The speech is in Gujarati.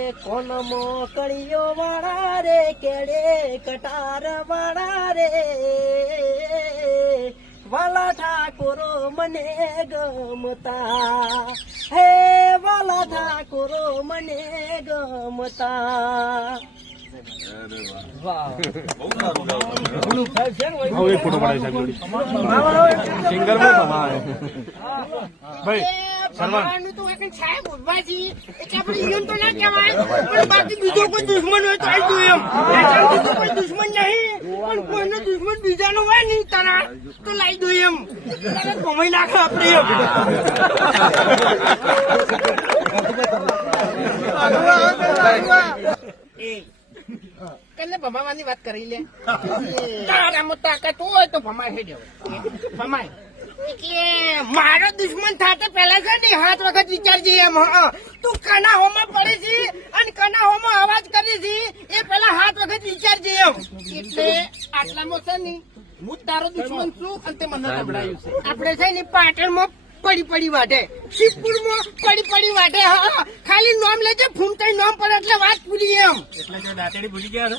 કોન મોકળીઓ વાળા રે કેડે કટાર વાળા રે વાલા ઠાકોરો મને ગમતા હે વાલા ઠાકોરો મને ગમતા સાહેબ ઉભા તો ના કહેવાય પણ બાકી બીજો કોઈ દુશ્મન હોય તો આવી એમ બીજો કોઈ દુશ્મન નહીં પણ કોઈનો દુશ્મન બીજાનો હોય નહીં તારા તો લાવી દો એમ તારે કમાઈ નાખે આપણે કને ભમાવાની વાત કરી લે તારામાં તાકાત હોય તો ભમાય હે દેવ ભમાય કે મારો દુશ્મન થાતે પેલા છે ને 7 વખત વિચારજે એમ તું કના હોમાં પડે છે અને કના હોમાં અવાજ કરે છે એ પેલા 7 વખત વિચારજે એમ એટલે આટલામાં છે ને હું તારો દુશ્મન છું અને તે મને નબળાયું છે આપણે છે ને પાટણમાં પડી વાટે શિવપુરમાં પડી વાટે હા ખાલી નામ લેજે ફૂમતાઈ નામ પર એટલે વાત પૂરી એમ એટલે જો દાંતડી ભૂલી ગયા